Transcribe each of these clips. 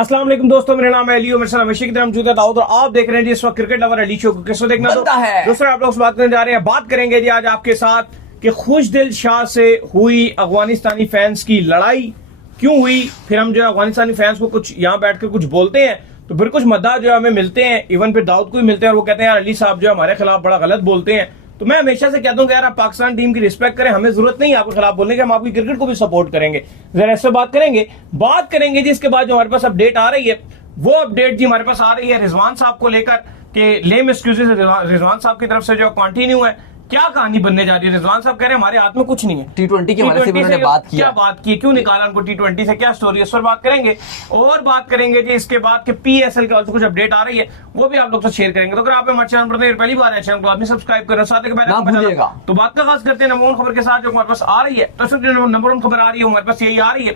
अस्सलाम वालेकुम दोस्तों, मेरा नाम है अली और मेरे साथ हमेशा की तरह मौजूद है दाऊद और आप देख रहे हैं जी इस वक्त क्रिकेट लवर अली शो को। किसको देखना तो है दूसरा आप लोग से बात करने जा रहे हैं। बात करेंगे जी आज आपके साथ कि खुशदिल शाह से हुई अफगानिस्तानी फैंस की लड़ाई क्यों हुई। फिर हम जो है अफगानिस्तानी फैंस को कुछ यहाँ बैठकर कुछ बोलते हैं तो फिर कुछ मद्दा जो हमें मिलते हैं, इवन फिर दाऊद को भी मिलते हैं और वो कहते हैं यार अली साहब जो हमारे खिलाफ बड़ा गलत बोलते हैं। तो मैं हमेशा से कहता हूँ कि यार आप पाकिस्तान टीम की रिस्पेक्ट करें, हमें जरूरत नहीं है आपके खिलाफ बोलने की, हम आपकी क्रिकेट को भी सपोर्ट करेंगे। जरा ऐसे बात करेंगे जी। इसके बाद जो हमारे पास अपडेट आ रही है वो अपडेट जी हमारे पास आ रही है रिजवान साहब को लेकर कि लेम एक्सक्यूजेस रिजवान साहब की तरफ से जो कंटिन्यू है। क्या कहानी बनने जा रही है? रिजवान साहब कह रहे हैं हमारे हाथ में कुछ नहीं है। T20 के हवाले से उन्होंने बात किया, क्या बात की, क्यों निकाला उनको T20 से, क्या स्टोरी है, इस पर बात करेंगे। और बात करेंगे जी इसके बाद के PSL के कुछ अपडेट आ रही है वो भी आप लोग से शेयर करेंगे। तो अगर आप हमारे चैनल पर पहली बार है चैनल को आपने सब्सक्राइब करें, साथ ही तो बात का खास करते हैं नंबर वन खबर के साथ जो हमारे पास आ रही है। तो नंबर वन खबर आ रही है हमारे पास यही आ रही है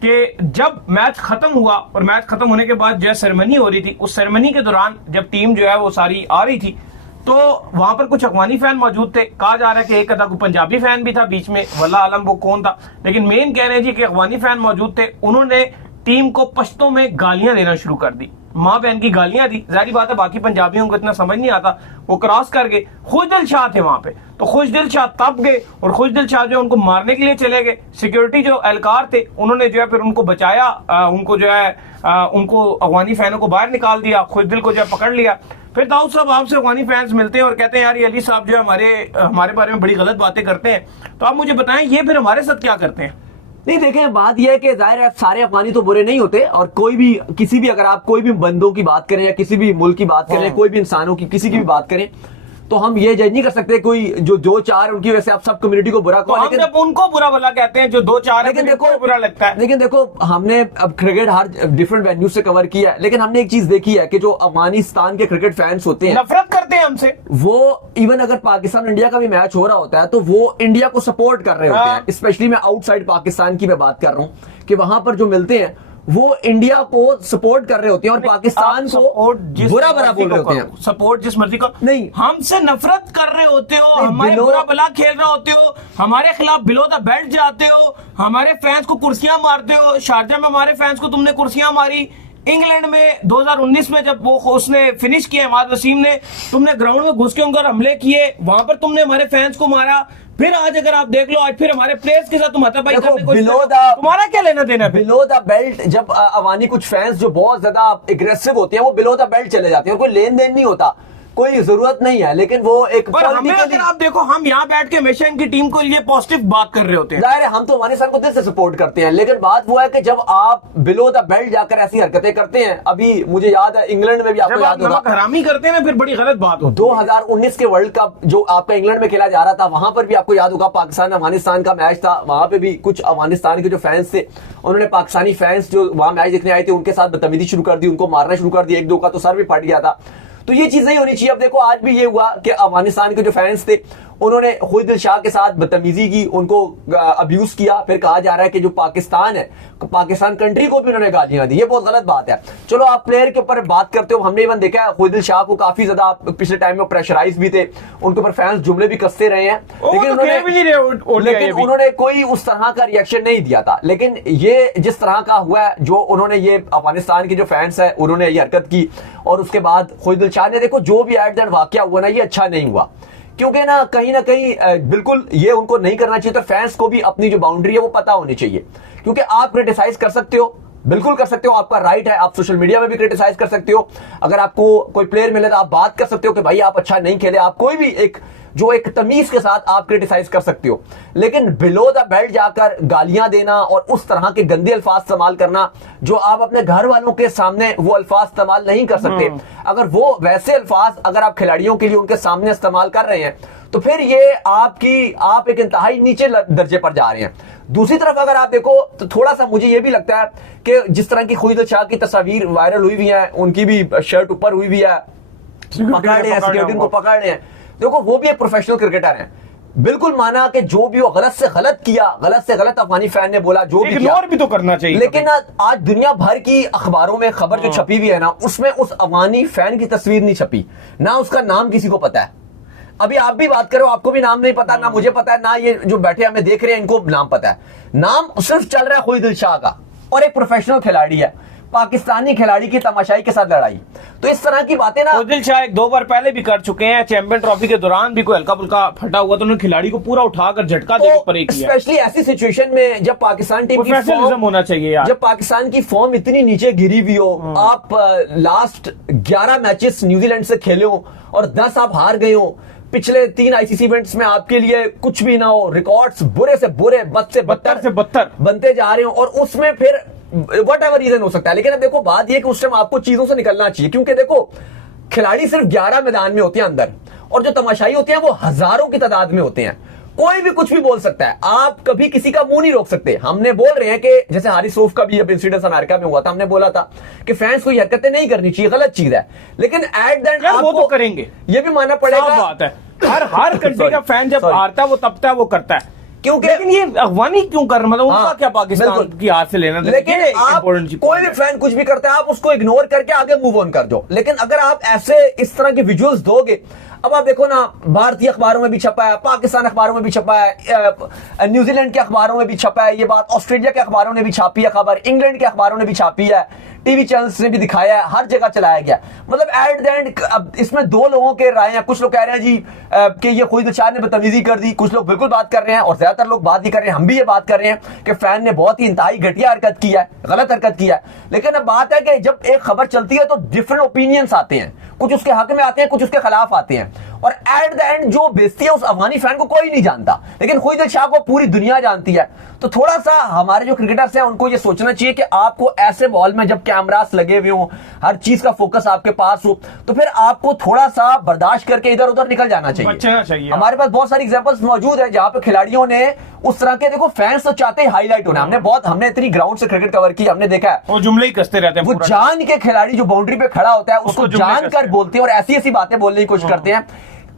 कि जब मैच खत्म हुआ और मैच खत्म होने के बाद जो सेरेमनी हो रही थी, उस सेरेमनी के दौरान जब टीम जो है वो सारी आ रही थी तो वहां पर कुछ अफगानी फैन मौजूद थे। कहा जा रहा है कि एक अदा पंजाबी फैन भी था बीच में, वल्लाह आलम वो कौन था, लेकिन मेन कह रहे हैं जी कि अफगानी फैन मौजूद थे। उन्होंने टीम को पश्तों में गालियां देना शुरू कर दी, माँ बहन की गालियां दी। जाहिर बात है बाकी पंजाबियों को इतना समझ नहीं आता, वो क्रॉस कर गए। खुशदिल शाह थे वहां पे, तो खुशदिल शाह तब गए और खुशदिल शाह जो उनको मारने के लिए चले गए। सिक्योरिटी जो एहलकार थे उन्होंने जो है फिर उनको बचाया, उनको जो है उनको अफगानी फैनों को बाहर निकाल दिया, खुशदिल को जो है पकड़ लिया। फिर दाऊद साहब आपसे अफगानी फैंस मिलते हैं और कहते हैं यार ये अली साहब जो है हमारे बारे में बड़ी गलत बातें करते हैं। तो आप मुझे बताएं ये फिर हमारे साथ क्या करते हैं? नहीं देखें, बात यह है कि जाहिर है सारे अफगानी तो बुरे नहीं होते, और कोई भी किसी भी अगर आप कोई भी बंदों की बात करें या किसी भी मुल्क की बात करें, कोई भी इंसानों की किसी की भी बात करें, तो हम ये जज नहीं कर सकते कोई जो चार उनकी वजह से आप सब कम्युनिटी को बुरा कहो, लेकिन उनको बुरा भला कहते हैं जो दो चार, लेकिन देखो बुरा लगता है। लेकिन देखो हमने अब क्रिकेट हर डिफरेंट वेन्यू से कवर किया है, लेकिन हमने एक चीज देखी है कि जो अफगानिस्तान के क्रिकेट फैंस होते हैं नफरत करते हैं हमसे। वो इवन अगर पाकिस्तान इंडिया का भी मैच हो रहा होता है तो वो इंडिया को सपोर्ट कर रहे होते हैं। स्पेशली मैं आउटसाइड पाकिस्तान की मैं बात कर रहा हूँ कि वहां पर जो मिलते हैं वो इंडिया को सपोर्ट कर रहे होते हैं और पाकिस्तान को बुरा भला बोल रहे होते हैं। सपोर्ट जिस मर्जी को नहीं, हमसे नफरत कर रहे होते हो, हमारे बुरा भला खेल रहे होते हो, हमारे खिलाफ बिलो द बेल्ट जाते हो, हमारे फैंस को कुर्सियां मारते हो। शारजा में हमारे फैंस को तुमने कुर्सियां मारी, इंग्लैंड में 2019 में जब वो उसने फिनिश किया इमाद वसीम ने, तुमने ग्राउंड में घुस के उन पर हमले किए, वहां पर तुमने हमारे फैंस को मारा। फिर आज अगर आप देख लो आज फिर हमारे प्लेयर्स के साथ तुम हाथापाई करने को, तुम्हारा क्या लेना देना? बिलो द बेल्ट जब अवानी कुछ फैंस जो बहुत ज्यादा एग्रेसिव होते हैं वो बिलो द बेल्ट चले जाते हैं, कोई लेन देन नहीं होता, कोई जरूरत नहीं है, लेकिन वो एक पर हमें अगर आप देखो हम यहाँ बैठ के हमेशा इनकी टीम को लिए पॉजिटिव बात कर रहे होते हैं। जाहिर है हम तो अफगानिस्तान को दिल से सपोर्ट करते हैं, लेकिन बात वो है कि जब आप बिलो द बेल्ट जाकर ऐसी हरकतें करते हैं, अभी मुझे याद है इंग्लैंड में भी आपको याद होगा हरामी करते हैं फिर बड़ी गलत बात होती है। 2019 के वर्ल्ड कप जो आपका इंग्लैंड में खेला जा रहा था वहां पर भी आपको याद होगा पाकिस्तान अफगानिस्तान का मैच था, वहां पे भी कुछ अफगानिस्तान के जो फैंस थे उन्होंने पाकिस्तानी फैंस जो वहां मैच देखने आए थे उनके साथ बदतमीजी शुरू कर दी, उनको मारना शुरू कर दिया, एक दो का तो सर भी फट गया था। तो ये चीज नहीं होनी चाहिए। अब देखो आज भी ये हुआ कि अफगानिस्तान के जो फैंस थे उन्होंने खुशदिल शाह के साथ बदतमीजी की, उनको अब्यूज किया। फिर कहा जा रहा है कि जो पाकिस्तान है, पाकिस्तान कंट्री को भी उन्होंने गालियां दी, ये बहुत गलत बात है। चलो आप प्लेयर के ऊपर बात करते हो, हमने इवन देखा है खुशदिल शाह को काफी ज्यादा पिछले टाइम में प्रेशराइज भी थे, उनके ऊपर फैंस जुमले भी कसते रहे हैं, लेकिन उन्होंने कोई उस तरह का रिएक्शन नहीं दिया था। लेकिन ये जिस तरह का हुआ है, जो उन्होंने ये अफगानिस्तान के जो फैंस है उन्होंने ये हरकत की और उसके बाद खुशदिल शाह ने, देखो जो भी एट दैट वाकया हुआ ना ये अच्छा नहीं हुआ, क्योंकि ना कहीं बिल्कुल ये उनको नहीं करना चाहिए। तो फैंस को भी अपनी जो बाउंड्री है वो पता होनी चाहिए, क्योंकि आप क्रिटिसाइज कर सकते हो, बिल्कुल कर सकते हो, आपका राइट है, आप सोशल मीडिया में भी क्रिटिसाइज कर सकते हो। अगर आपको कोई प्लेयर मिले तो आप बात कर सकते हो कि भाई आप अच्छा नहीं खेले, आप कोई भी एक तमीज के साथ आप क्रिटिसाइज कर सकते हो। लेकिन बिलो द बेल्ट जाकर गालियां देना और उस तरह के गंदे अल्फाज इस्तेमाल करना जो आप अपने घर वालों के सामने वो अल्फाज इस्तेमाल नहीं कर सकते, अगर वो वैसे अल्फाज अगर आप खिलाड़ियों के लिए उनके सामने इस्तेमाल कर रहे हैं तो फिर ये आप एक इंतहाई नीचे दर्जे पर जा रहे हैं। दूसरी तरफ अगर आप देखो तो थोड़ा सा मुझे ये भी लगता है कि जिस तरह की खुशदिल शाह की तस्वीर वायरल हुई हुई है, उनकी भी शर्ट ऊपर हुई हुई है, पकड़ रहे हैं, सिक्योरिटी को पकड़ रहे हैं, देखो वो भी एक प्रोफेशनल क्रिकेटर हैं, बिल्कुल माना कि जो भी वो गलत से गलत किया, गलत से गलत अफगानी फैन ने बोला, जो भी किया भी तो करना चाहिए। लेकिन आज दुनिया भर की अखबारों में खबर जो छपी हुई है ना, उसमें उस अफगानी फैन की तस्वीर नहीं छपी, ना उसका नाम किसी को पता है। अभी आप भी बात करो, आपको भी नाम नहीं पता, ना मुझे पता है, ना ये जो बैठे हमें देख रहे हैं इनको नाम पता है। नाम सिर्फ चल रहा है खुशदिल शाह का और एक प्रोफेशनल खिलाड़ी है। पाकिस्तानी खिलाड़ी की तमाशाई के साथ लड़ाई। तो इस तरह की बातें ना ओदिल शाह एक 2 बार पहले भी कर चुके हैं, चैंपियन ट्रॉफी के दौरान भी कोई हल्का फुल्का फटा हुआ तो उन्होंने खिलाड़ी को पूरा उठाकर झटका देकर परे किया। स्पेशली ऐसी सिचुएशन में जब पाकिस्तान टीम की प्रोफेशनलिज्म होना चाहिए यार। जब पाकिस्तान की फॉर्म इतनी नीचे गिरी हुई हो, आप लास्ट 11 मैचेस न्यूजीलैंड से खेले हो और 10 आप हार गए हो, पिछले 3 आईसीसी इवेंट्स में आपके लिए कुछ भी ना हो, रिकॉर्ड्स बुरे से बुरे, बद से बदतर बनते जा रहे हो, और उसमें फिर वट एवर रीजन हो सकता है। लेकिन अब देखो बात यह कि उस टाइम आपको चीजों से निकलना चाहिए, क्योंकि देखो खिलाड़ी सिर्फ 11 मैदान में होते हैं अंदर, और जो तमाशाई होते हैं वो हजारों की तादाद में होते हैं। कोई भी कुछ भी बोल सकता है, आप कभी किसी का मुंह नहीं रोक सकते। हमने बोल रहे हैं कि जैसे हारिस रऊफ का भी अब इंसिडेंट अमेरिका में हुआ था, हमने बोला था कि फैंस को ये हरकतें नहीं करनी चाहिए, गलत चीज है, लेकिन एट द एंड वो तो करेंगे, ये भी मानना पड़ेगा। बात है हर कंट्री का फैन जब हारता है वो तपता है, वो करता है, क्योंकि लेकिन ये अफवानी क्यों कर, मतलब उनका क्या पाकिस्तान की हार से लेना। लेकिन आप कोई भी फैन कुछ भी करता है, आप उसको इग्नोर करके आगे मूव ऑन कर दो। लेकिन अगर आप ऐसे इस तरह के विजुअल्स दोगे, अब आप देखो ना, भारतीय अखबारों में भी छपा है, पाकिस्तान अखबारों में भी छपा है, न्यूजीलैंड के अखबारों में भी छपा है ये बात, ऑस्ट्रेलिया के अखबारों ने भी छापी है खबर, इंग्लैंड के अखबारों ने भी छापी है, टीवी चैनल्स ने भी दिखाया है, हर जगह चलाया गया। मतलब एट द एंड अब इसमें 2 लोगों के राय हैं। कुछ लोग कह रहे हैं जी कि ये खुद दिलशाद ने बदतमीजी कर दी, कुछ लोग बिल्कुल बात कर रहे हैं, और ज्यादातर लोग बात ही कर रहे हैं, हम भी ये बात कर रहे हैं कि फैन ने बहुत ही इंतहाई घटिया हरकत की है, गलत हरकत की है। लेकिन अब बात है कि जब एक खबर चलती है तो डिफरेंट ओपिनियंस आते हैं, कुछ उसके हक में आते हैं, कुछ उसके खिलाफ आते हैं, और एट द एंड जो बेइज्जती है उस अफगानी फैन को कोई नहीं जानता, लेकिन खुद दिलशाह को पूरी दुनिया जानती है। तो थोड़ा सा हमारे जो क्रिकेटर्स हैं उनको ये सोचना चाहिए कि आपको ऐसे बॉल में जब कैमरास लगे हुए हो, हर चीज का फोकस आपके पास हो, तो फिर आपको थोड़ा सा बर्दाश्त करके इधर उधर निकल जाना चाहिए। हमारे पास बहुत सारी एग्जांपल्स मौजूद है जहां पे खिलाड़ियों ने उस तरह के, देखो फैंस तो चाहते हैं हाईलाइट होना, हमने इतनी ग्राउंड से क्रिकेट कवर की, हमने देखा है वो जुमले ही कसते रहते हैं, वो जान के खिलाड़ी जो बाउंड्री पे खड़ा होता है उसको जानकर बोलते हैं और ऐसी ऐसी बातें बोलने की कोशिश करते हैं,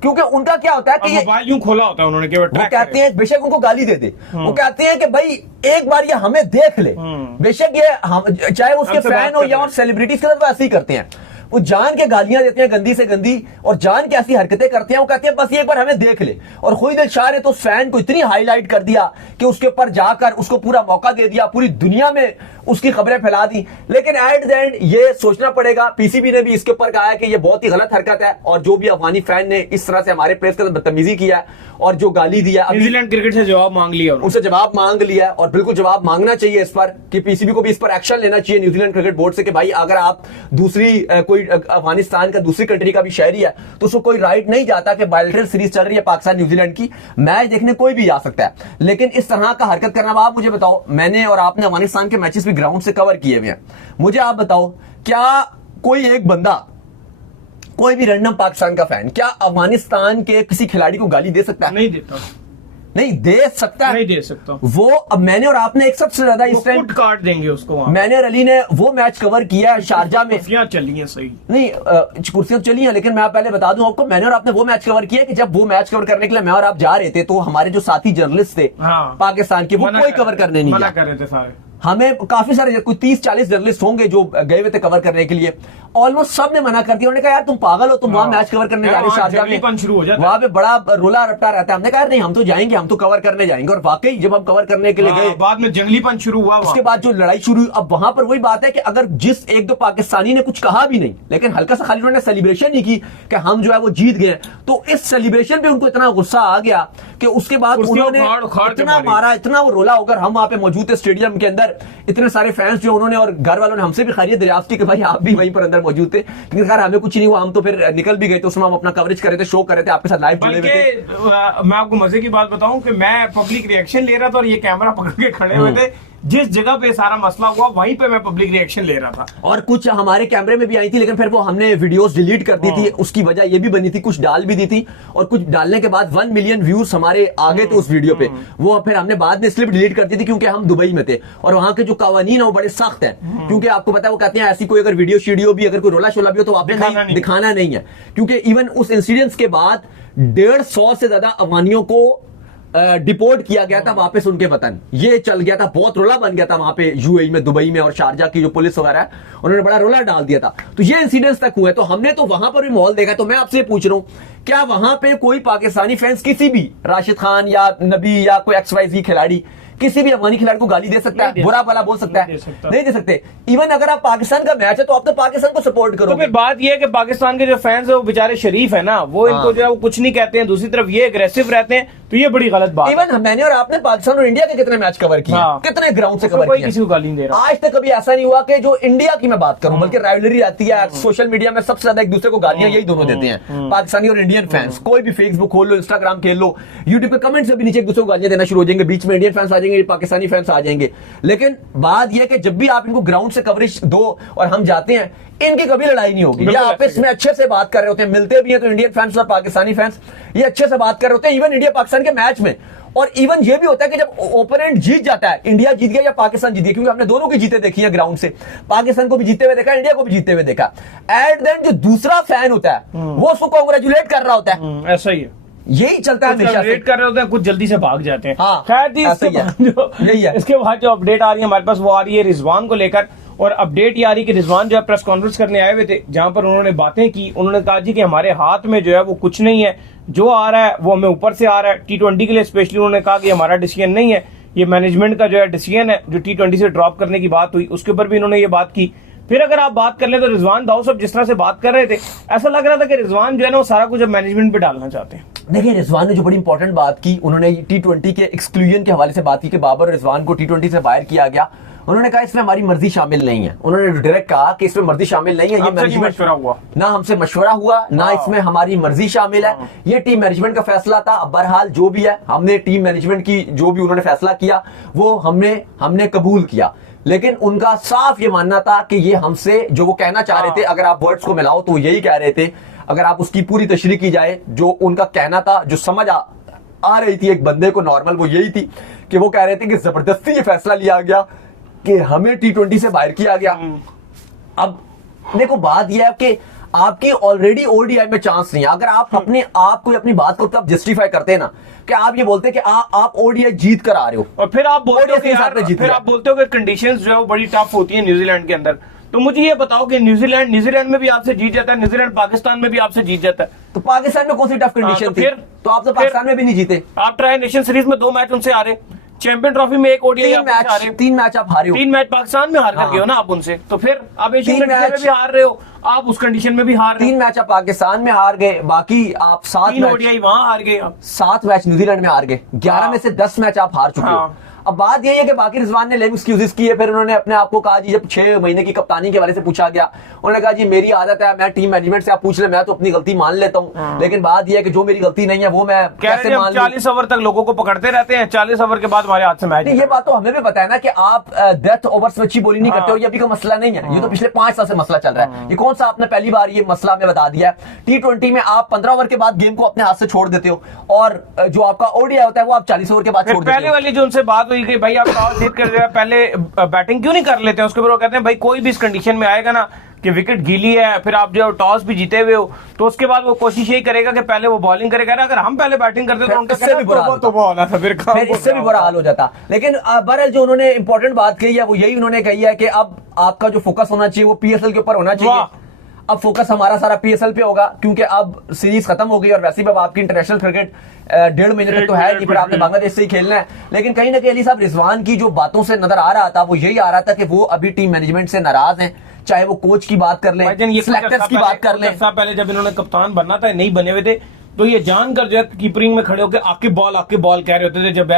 क्योंकि उनका क्या होता है कि ये मोबाइल यूं खोला होता है उन्होंने, केवल वो कहते हैं बेशक उनको गाली दे दे, वो कहते हैं कि भाई एक बार ये हमें देख ले, बेशक ये हम चाहे उसके फैन हो या और सेलिब्रिटीज के साथ वो ऐसे ही करते हैं, वो जान के गालियां देते हैं गंदी से गंदी, और जान के ऐसी हरकतें करते हैं, वो कहते हैं बस ये एक बार हमें देख ले। और खुद दिलशाद ने तो फैन को इतनी हाईलाइट कर दिया कि उसके ऊपर जाकर उसको पूरा मौका दे दिया, पूरी दुनिया में उसकी खबरें फैला दी। लेकिन एट द एंड ये सोचना पड़ेगा, पीसीबी ने भी इसके ऊपर कहा है कि ये बहुत ही गलत हरकत है, और जो भी अफगानी फैन ने इस तरह से हमारे प्लेयर्स के साथ बदतमीजी किया है और जो गाली दिया, न्यूजीलैंड क्रिकेट से जवाब मांग लिया, उनसे जवाब मांग लिया, और बिल्कुल जवाब मांगना चाहिए इस पर, कि पीसीबी को भी इस पर एक्शन लेना चाहिए न्यूजीलैंड क्रिकेट बोर्ड से, कि भाई अगर आप दूसरी कोई अफगानिस्तान का दूसरी कंट्री का भी शहरी है तो उसको कोई राइट नहीं जाता कि बायलैटरल सीरीज चल रही है पाकिस्तान न्यूजीलैंड की, मैच देखने कोई भी जा सकता है, लेकिन इस तरह का हरकत करना। आप मुझे बताओ, मैंने और आपने अफगानिस्तान के मैचेस भी ग्राउंड से कवर किए हुए हैं, मुझे आप बताओ क्या कोई एक बंदा, कोई भी रैंडम पाकिस्तान का फैन क्या अफगानिस्तान के किसी खिलाड़ी को गाली दे सकता है? नहीं देता, नहीं दे सकता, नहीं दे सकता वो। अब मैंने और आपने एक सबसे ज्यादा इस टाइम काट देंगे उसको, मैंने और अली ने वो मैच कवर किया है शारजा में, कुर्सियां चली हैं सही नहीं कुर्सियां चली हैं, लेकिन मैं पहले बता दूं आपको, मैंने और आपने वो मैच कवर किया कि जब वो मैच कवर करने के लिए मैं और आप जा रहे थे, तो हमारे जो साथी जर्नलिस्ट थे पाकिस्तान के, वो कोई कवर करने नहीं मना कर रहे थे सारे। हमें काफी सारे कोई 30-40 जर्नलिस्ट होंगे जो गए हुए थे कवर करने के लिए, ऑलमोस्ट सब ने मना कर दिया। उन्होंने कहा यार तुम पागल हो, तुम वहां मैच कवर करने जा रहे हो शारजा में, शुरू हो जाता है, वहां पे बड़ा रोला रपटा रहता है। हमने कहा नहीं हम तो जाएंगे, हम तो कवर करने जाएंगे, और वाकई जब हम कवर करने के लिए गए, बाद में जंगलीपन शुरू हुआ, उसके बाद जो लड़ाई शुरू हुई। अब वहां पर वही बात है कि अगर जिस 1-2 पाकिस्तानी ने कुछ कहा भी नहीं, लेकिन हल्का सा खाली उन्होंने सेलिब्रेशन ही की कि हम जो है वो जीत गए, तो इस सेलिब्रेशन पे उनको इतना गुस्सा आ गया कि उसके बाद उन्होंने इतना मारा, इतना वो रोला होकर, हम वहां पे मौजूद थे स्टेडियम के अंदर, इतने सारे फैंस जो उन्होंने, और घर वालों ने हमसे भी खैरियत दरियाफ्त की कि भाई आप भी वहीं पर अंदर मौजूद थे, लेकिन खैर हमें कुछ नहीं हुआ, हम तो फिर निकल भी गए। तो उसमें हम अपना कवरेज कर रहे थे, शो कर रहे थे, आपके साथ लाइव जुड़े हुए थे। मैं आपको मजे की बात बताऊं कि मैं पब्लिक रिएक्शन ले रहा था और ये कैमरा पकड़ के खड़े हुए थे, जिस जगह पे सारा मसला हुआ वहीं पे मैं पब्लिक रिएक्शन ले रहा था, और कुछ हमारे कैमरे में भी आई थी, लेकिन फिर वो हमने वीडियोस डिलीट कर दी थी। उसकी वजह ये भी बनी थी, कुछ डाल भी दी थी, और कुछ डालने के बाद 1 मिलियन व्यूज हमारे आ गए थे उस वीडियो पे, वो फिर हमने बाद में स्लिप डिलीट कर दी थी, क्योंकि हम दुबई में थे और वहां के जो कवानीन है वो बड़े सख्त है, क्योंकि आपको पता है वो कहते हैं ऐसी कोई अगर वीडियो शीडियो भी, अगर कोई रोला शोला भी हो तो आपने दिखाना नहीं है, क्योंकि इवन उस इंसिडेंस के बाद 150 से ज्यादा अफगानियों को डिपोर्ट किया गया था वापस उनके वतन, ये चल गया था, बहुत रोला बन गया था वहां पे यूएई में, दुबई में, और शारजा की जो पुलिस वगैरह है उन्होंने बड़ा रोला डाल दिया था। तो ये इंसिडेंट्स तक हुए, तो हमने तो वहां पर भी माहौल देखा। तो मैं आपसे पूछ रहा हूं, क्या वहां पे कोई पाकिस्तानी फैंस, किसी भी राशिद खान या नबी या कोई XYZ खिलाड़ी, किसी भी अफगानी खिलाड़ी को गाली दे सकता है, बुरा भला बोल सकता है? नहीं दे सकते। इवन अगर आप पाकिस्तान का मैच है तो आप तो पाकिस्तान को सपोर्ट करो। तो फिर बात यह है कि पाकिस्तान के जो फैंस है वो बेचारे शरीफ है ना, वो इनको जो है वो कुछ नहीं कहते हैं, दूसरी तरफ ये एग्रेसिव रहते हैं, तो ये बड़ी गलत बात है। इवन मैंने और आपने पाकिस्तान और इंडिया के कितने मैच कवर किए, कितने ग्राउंड से कवर किए, किसी को गाली नहीं दे रहा। आज तक कभी ऐसा नहीं हुआ कि जो इंडिया की मैं बात करूं, बल्कि राइवलरी आती है सोशल मीडिया में, सबसे ज्यादा एक दूसरे को गालियां यही दोनों देते हैं, पाकिस्तानी और इंडियन फैंस। कोई भी फेसबुक खोल लो, इंस्टाग्राम खेल लो, यूट्यूब पे कमेंट से भी नीचे एक दूसरे को गालियां देना शुरू हो जाएंगे, बीच में इंडियन फैंस आ जाएंगे, पाकिस्तानी फैंस आ जाएंगे। लेकिन बात यह कि जब भी आप इनको ग्राउंड से कवरेज दो और हम जाते हैं, इनकी कभी लड़ाई नहीं होगी। ये आपस में अच्छे से बात कर रहे होते हैं, मिलते भी हैं तो इंडियन फैंस और पाकिस्तानी फैंस ये अच्छे से बात कर रहे होते हैं, इवन इंडिया पाकिस्तान के मैच में। और इवन ये भी होता है कि जब ओपोनेंट जीत जाता है, इंडिया जीत गया या पाकिस्तान जीत गया, क्योंकि हमने दोनों की जीते देखी है ग्राउंड से, पाकिस्तान को भी जीतते हुए देखा, इंडिया को भी जीतते हुए देखा। एट देन जो दूसरा फैन होता है वो उसको कांग्रेचुलेट कर रहा होता है। ऐसा ही है, यही चलता है हमेशा। वेट कर रहे होते हैं, कुछ जल्दी से भाग जाते हैं। हाँ, खैर यही है। इसके बाद जो अपडेट आ रही है हमारे पास, वो आ रही है रिजवान को लेकर। और अपडेट ये आ रही है कि रिजवान जो है प्रेस कॉन्फ्रेंस करने आए हुए थे, जहां पर उन्होंने बातें की। उन्होंने कहा जी कि हमारे हाथ में जो है वो कुछ नहीं है, जो आ रहा है वो हमें ऊपर से आ रहा है। T20 के लिए स्पेशली उन्होंने कहा कि हमारा डिसीजन नहीं है, ये मैनेजमेंट का जो है डिसीजन है। जो T20 से ड्रॉप करने की बात हुई उसके ऊपर भी इन्होंने ये बात की। फिर अगर आप बात कर ले तो रिजवान दाऊद साहब जिस तरह से बात कर रहे थे, ऐसा लग रहा था कि रिजवान जो है ना वो सारा कुछ अब मैनेजमेंट पे डालना चाहते हैं। देखिए, रिजवान ने जो बड़ी इंपॉर्टेंट बात की, उन्होंने T20 के एक्सक्लूजन के हवाले से बात की कि बाबर और रिजवान को T20 से बाहर किया गया। उन्होंने कहा इसमें हमारी मर्जी शामिल नहीं है। उन्होंने डायरेक्ट कहा कि इसमें मर्जी शामिल नहीं है, ये मैनेजमेंट मशवरा हुआ ना, हमसे मशवरा हुआ ना, इसमें हमारी मर्जी शामिल है, ये टीम मैनेजमेंट का फैसला था। अब बहरहाल जो भी है, हमने टीम मैनेजमेंट की जो भी उन्होंने फैसला किया वो हमने कबूल किया। लेकिन उनका साफ ये मानना था कि ये हमसे जो वो कहना चाह रहे थे, अगर आप वर्ड्स को मिलाओ तो यही कह रहे थे, अगर आप उसकी पूरी तशरीह की जाए, जो उनका कहना था, जो समझ आ रही थी एक बंदे को नॉर्मल, वो यही थी कि वो कह रहे थे कि जबरदस्ती ये फैसला लिया गया कि हमें T20 से बाहर किया गया। अब देखो, बात यह है कि आपकी ऑलरेडी ओडीआई में चांस नहीं है। अगर आप अपने आप को अपनी बात को तब जस्टिफाई करते हैं ना, कि आप ये बोलते हैं कि आप ओडीआई जीत कर आ रहे हो, और फिर आप बोलते हो कि कंडीशंस जो है वो बड़ी टफ होती है न्यूजीलैंड के अंदर। तो मुझे ये बताओ कि न्यूजीलैंड में भी आपसे जीत जाता है, न्यूजीलैंड पाकिस्तान में भी आपसे जीत जाता है, तो पाकिस्तान में कौन सी टफ कंडीशन थी? तो आप तो पाकिस्तान में भी नहीं जीते। आप ट्राई नेशन सीरीज में 2 मैच उनसे हारे, चैंपियन ट्रॉफी में 1 ओडीआई 3 मैच आप हारे हो, 3 मैच पाकिस्तान में हार कर गए हो ना आप उनसे। तो फिर आप एशियन में भी हार रहे हो, आप उस कंडीशन में भी हार रहे हो। 3 मैच आप पाकिस्तान में हार गए, बाकी आप 7 ओडीआई वहां हार गए, 7 मैच न्यूजीलैंड में हार गए, 11 में से 10 मैच आप हार चुके हो। अब बात यही है कि बाकी रिजवान ने लेम एक्सक्यूजेस किए। फिर उन्होंने अपने आप को कहा जी, जब 6 महीने की कप्तानी के बारे से पूछा गया, उन्होंने कहा जी मेरी आदत है, मैं टीम मैनेजमेंट से आप पूछ ले, मैं तो अपनी गलती मान लेता हूं, लेकिन बात यह है कि जो मेरी गलती नहीं है वो मैं कैसे मान लूं। 40 ओवर तक लोगों को पकड़ते रहते हैं, 40 ओवर के बाद हमारे हाथ से मैच। ये बात तो हमें भी पता है ना कि आप डेथ ओवर्स में अच्छी बॉलिंग नहीं करते हो, ये अभी का मसला नहीं है, ये तो पिछले 5 साल से मसला चल रहा है। ये कौन सा आपने पहली बार ये मसला हमें बता दिया है? T20 में आप 15 ओवर के बाद गेम को अपने हाथ से छोड़ देते हो, और जो आपका ओडीआई होता है वो आप 40 ओवर के बाद छोड़ देते हो। पहले वाली जो उनसे बात हुई कि भाई आप जीत कर पहले बैटिंग क्यों नहीं कर लेते हैं, उसके ऊपर वो कहते हैं भाई कोई भी इस कंडीशन में आएगा ना कि विकेट गीली है, फिर आप जो टॉस भी जीते हुए हो, तो उसके बाद वो कोशिश यही करेगा कि पहले वो बॉलिंग करेगा। अगर हम पहले बैटिंग करते तो उनका इससे भी बुरा हाल हो जाता। लेकिन बहरहाल जो उन्होंने इंपॉर्टेंट बात कही है वो यही उन्होंने कही है कि अब आपका जो फोकस होना चाहिए वो PSL के ऊपर होना चाहिए। अब फोकस हमारा सारा PSL पे होगा, क्योंकि अब सीरीज खत्म हो गई और वैसे भी अब आपकी इंटरनेशनल क्रिकेट 1.5 महीने तक तो है नहीं, फिर आपने बांग्लादेश से ही खेलना है। लेकिन कहीं ना कहीं अली साहब, रिजवान की जो बातों से नजर आ रहा था वो यही आ रहा था कि वो अभी टीम मैनेजमेंट से नाराज हैं, चाहे वो कोच की बात कर लें, सिलेक्टर्स की बात कर लें। पहले जब इन्होंने कप्तान बनना था, नहीं बने हुए थे, तो ये जानकर जो है कीपरिंग में खड़े होकर आकिब बॉल कह रहे होते थे। जब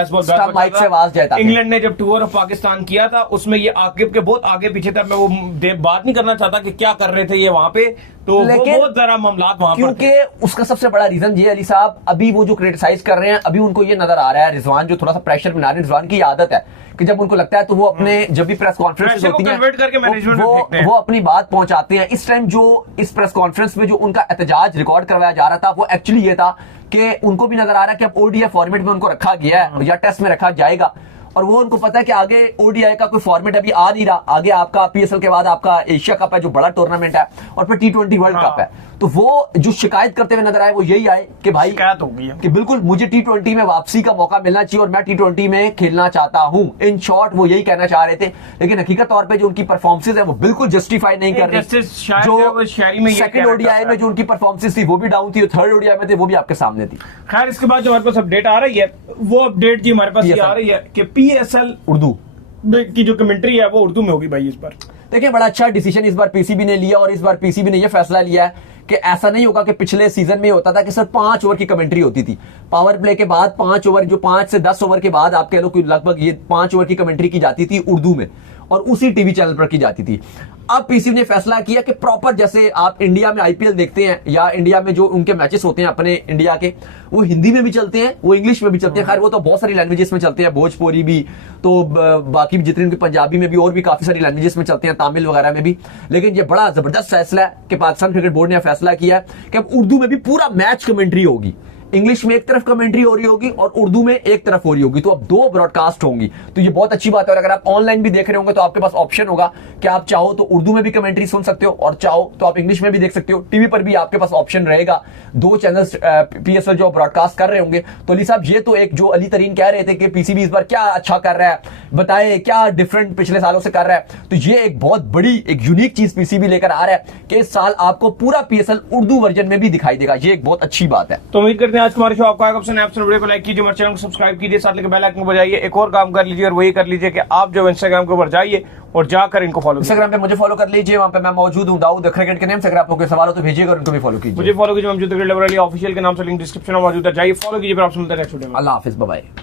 माइक से आवाज जाता, इंग्लैंड ने जब टूर ऑफ पाकिस्तान किया था उसमें ये आकिब के बहुत आगे पीछे था। मैं वो बात नहीं करना चाहता कि क्या कर रहे थे ये वहां पे, तो लेकिन बहुत जरा मामला वहां, क्योंकि उसका सबसे बड़ा रीजन ये अली साहब, अभी वो जो क्रिटिसाइज कर रहे हैं, अभी उनको ये नजर आ रहा है, रिजवान जो थोड़ा सा प्रेशर बना रहे हैं, रिजवान की आदत है कि जब उनको लगता है तो वो अपने जब भी प्रेस कॉन्फ्रेंस होती है वो अपनी बात पहुंचाते हैं। इस टाइम जो इस प्रेस कॉन्फ्रेंस में जो उनका एहतजाज रिकॉर्ड करवाया जा रहा था वो एक्चुअली ये था कि उनको भी नजर आ रहा है कि अब ओडीआई फॉर्मेट में उनको रखा गया है या टेस्ट में रखा जाएगा, और वो उनको पता है कि आगे ओडीआई का कोई फॉर्मेट अभी आ नहीं रहा, आगे आपका PSL के बाद आपका एशिया कप है जो बड़ा टूर्नामेंट है, और फिर T20 वर्ल्ड कप है। तो वो जो शिकायत करते हुए नजर आए वो यही आए कि भाई शिकायत हो गई है कि बिल्कुल मुझे T20 में वापसी का मौका मिलना चाहिए और मैं T20 में खेलना चाहता हूं। इन शॉर्ट वो यही कहना चाह रहे थे, लेकिन हकीकत तौर पे जो उनकी परफॉर्मेंसेज है वो बिल्कुल जस्टिफाई नहीं कर रही। जो सेकंड ओडीआई में जो उनकी परफॉर्मेंसेज थी वो भी डाउन थी, थर्ड ओडीआई में थे वो भी आपके सामने थी। खैर, इसके बाद जो हमारे पास अपडेट आ रही है वो अपडेट जी हमारे पास ये आ रही है कि PSL उर्दू की जो कमेंट्री है वो उर्दू में होगी भाई इस बार। देखिए बड़ा अच्छा डिसीजन इस बार पीसीबी ने लिया, और इस बार पीसीबी ने यह फैसला लिया है कि ऐसा नहीं होगा कि पिछले सीजन में होता था कि सिर्फ 5 ओवर की कमेंट्री होती थी, पावर प्ले के बाद 5 ओवर, जो 5 से 10 ओवर के बाद आप कह लो कि लगभग ये 5 ओवर की कमेंट्री की जाती थी उर्दू में, और उसी टीवी चैनल पर की जाती थी। अब पीसीबी ने फैसला किया कि प्रॉपर जैसे आप इंडिया में आईपीएल देखते हैं या इंडिया में जो उनके मैचेस होते हैं अपने इंडिया के, वो हिंदी में भी चलते हैं, वो इंग्लिश में भी चलते हैं, खैर वो तो बहुत सारी लैंग्वेजेस में चलते हैं, भोजपुरी भी, तो बाकी भी जितने उनके पंजाबी में भी और भी काफी सारी लैंग्वेजेस में चलते हैं, तमिल वगैरह में भी। लेकिन ये बड़ा जबरदस्त फैसला है कि पाकिस्तान क्रिकेट बोर्ड ने फैसला किया है कि अब उर्दू में भी पूरा मैच कमेंट्री होगी। इंग्लिश में एक तरफ कमेंट्री हो रही होगी और उर्दू में एक तरफ हो रही होगी, तो अब 2 ब्रॉडकास्ट होंगी। तो ये बहुत अच्छी बात है। और अगर आप ऑनलाइन भी देख रहे होंगे तो आपके पास ऑप्शन होगा कि आप चाहो तो उर्दू में भी कमेंट्री सुन सकते हो और चाहो तो आप इंग्लिश में भी देख सकते हो। टीवी पर भी आपके पास ऑप्शन रहेगा। 2 चैनल्स पीएसएल जो ब्रॉडकास्ट कर रहे होंगे। तो अली साहब, ये तो एक जो अली तरीन कह रहे थे कि पीसीबी इस बार क्या अच्छा कर रहा है, बताए क्या डिफरेंट पिछले सालों से कर रहा है, तो ये एक बहुत बड़ी एक यूनिक चीज पीसीबी लेकर आ रहा है कि इस साल आपको पूरा पीएसएल उर्दू वर्जन में भी दिखाई देगा। ये एक बहुत अच्छी बात है। तो उम्मीद करते हैं आज हमारे शो आपको आएगा पसंद। वीडियो को लाइक कीजिए, हमारे चैनल को सब्सक्राइब कीजिए, साथ लेकर बेल आइकन को बजाइए। एक और काम कर लीजिए और वही कर लीजिए कि आप जो इंस्टाग्राम के ऊपर जाइए और जाकर इनको फॉलो इंस्टाग्राम पे मुझे फॉलो कर लीजिए, वहां पे मैं मौजूद हूं दाऊद क्रिकेट के नेम से। अगर आपको कोई सवाल हो तो भेजिएगा और उनको भी फॉलो कीजिए। मुझे फॉलो कीजिए, ऑफिशियल के नाम से लिंक डिस्क्रिप्शन में मौजूद है, जाइए फॉलो कीजिए। फिर आपसे मिलते हैं नेक्स्ट वीडियो में। अल्लाह हाफिज, बाय बाय।